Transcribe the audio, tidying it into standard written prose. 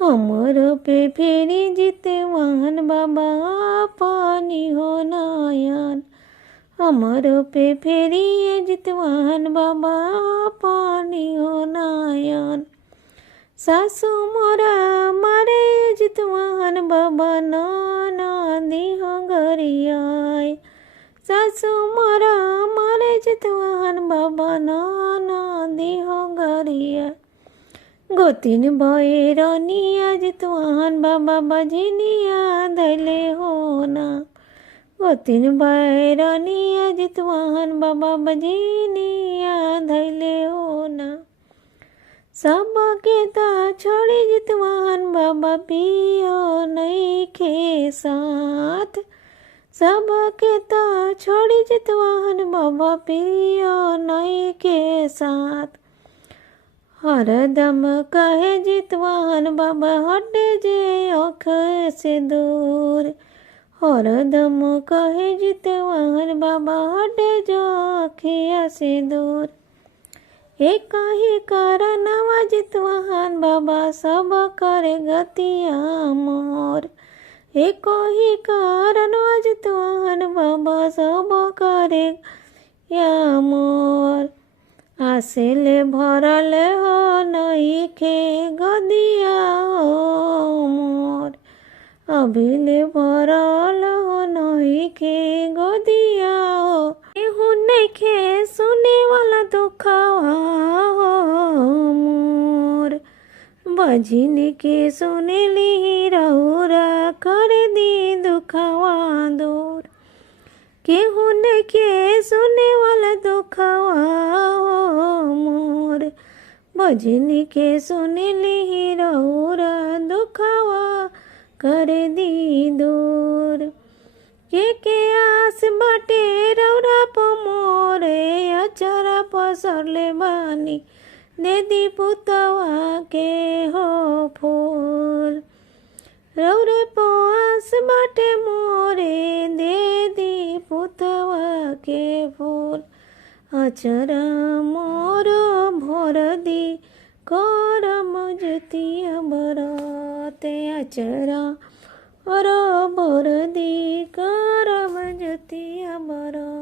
हमर पे फेरी जितवाहन बाबा पानी हो नयन। हमर पे फेरी जितवाहन बाबा पानी हो नयन। सासू मोरा मारे जितवाहन बाबा नदी हो गरियाय। सासू मोरा मारे जितवाहन बाबा नदी हो गरिया। गोतिन भैरनिया जितवाहन बाबा बजनिया धैले होना। गोतिन भैरनिया जितवाहन बाबा बजनिया धैले होना। सबके ता छोड़ी जितवाहन बाबा पियो नइखे साथ। सबके ता छोड़ी जितवाहन बाबा पियो नइखे साथ। हरदम कहे जितवाहन बाबा हट जे आँख से दूर। हरदम कहे जितवाहन बाबा हट जो आँखिया से दूर। एक ही कारणवा जितवाहन बाबा सब करे गतिया मोर। एक ही कारणवा जितवाहन बाबा सब करे या मोर। आसेले भरल हो नइखे गदिया हो मोर। अभिले भरल हो नइखे गदिया हो। एहू नइखे सुने वाला दुखवा हो मोर। बजिन के सुनेली रहुरा कर दी दुखवा दूर। केहू नइखे सुने वाला दुखवा हो मोर। बजिन के सुनेली रहुरा दुखवा कर दी दूर। के आस बाटे रौरा प मोरे अचरा पसरले बानी। दे दी पुतवा के हो फूल। रौरे प आस बाटे मोरे दे दी पुतवा के फूल। अचरा मोरो भर दी करम जतिया बरते। अचरा और भर दी करम जतिया बरते।